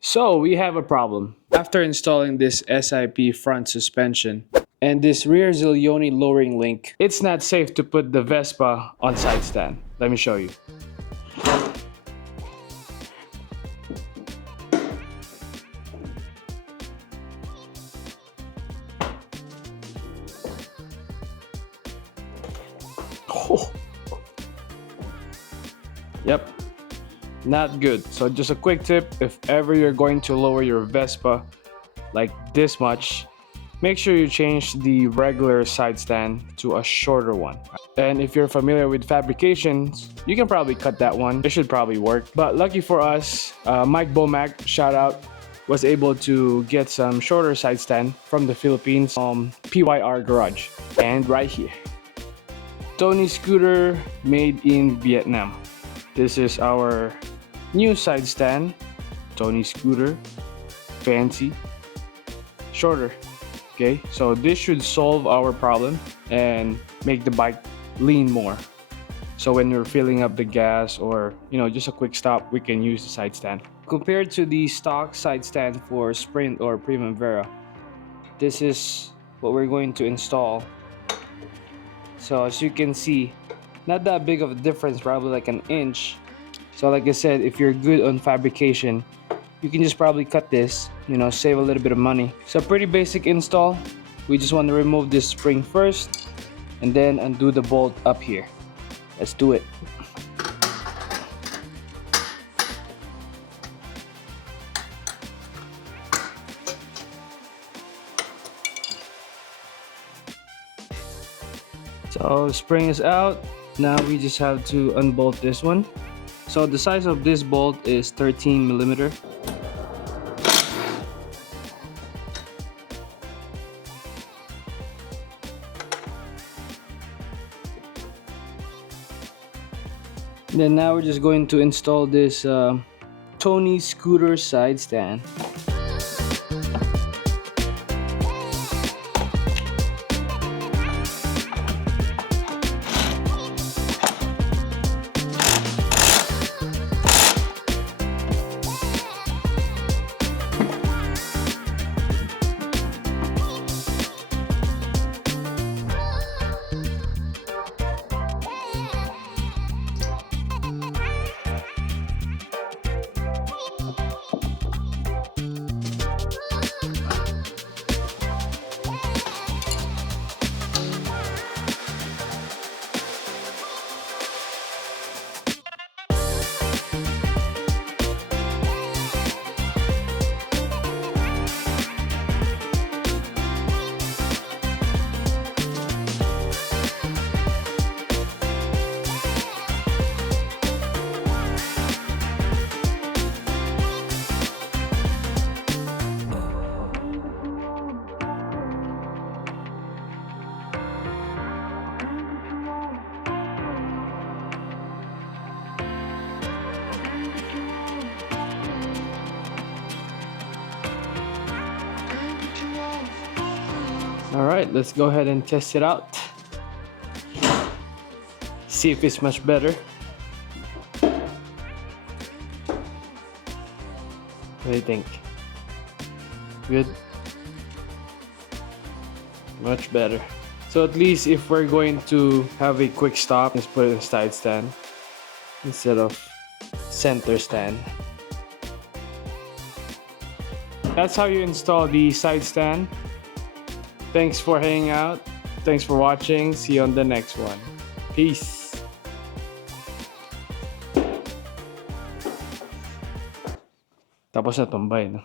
So we have a problem. After installing this SIP front suspension and this rear Zilioni lowering link, it's not safe to put the Vespa on side stand. Let me show you. Oh. Yep. Not good. So just a quick tip, if ever you're going to lower your Vespa like this much, make sure you change the regular side stand to a shorter one. And if you're familiar with fabrications, you can probably cut that one. It should probably work. But lucky for us, Mike Bomac, shout out, was able to get some shorter side stand from the Philippines, PYR Garage. And right here, Tony Scooter made in Vietnam. This is our new side stand, Tony Scooter, fancy, shorter. Okay, so this should solve our problem and make the bike lean more. So when you're filling up the gas or just a quick stop, we can use the side stand. Compared to the stock side stand for Sprint or Primavera, this is what we're going to install. So as you can see, not that big of a difference, probably like an inch. So like I said, if you're good on fabrication, you can just probably cut this, save a little bit of money. So pretty basic install. We just want to remove this spring first and then undo the bolt up here. Let's do it. So the spring is out. Now we just have to unbolt this one. So the size of this bolt is 13 millimeter. Then now we're just going to install this Tony Scooter side stand. Alright, let's go ahead and test it out. See if it's much better. What do you think? Good? Much better. So at least if we're going to have a quick stop, let's put it in side stand instead of center stand. That's how you install the side stand. Thanks for hanging out. Thanks for watching. See you on the next one. Peace. Tapos na tumbay, no?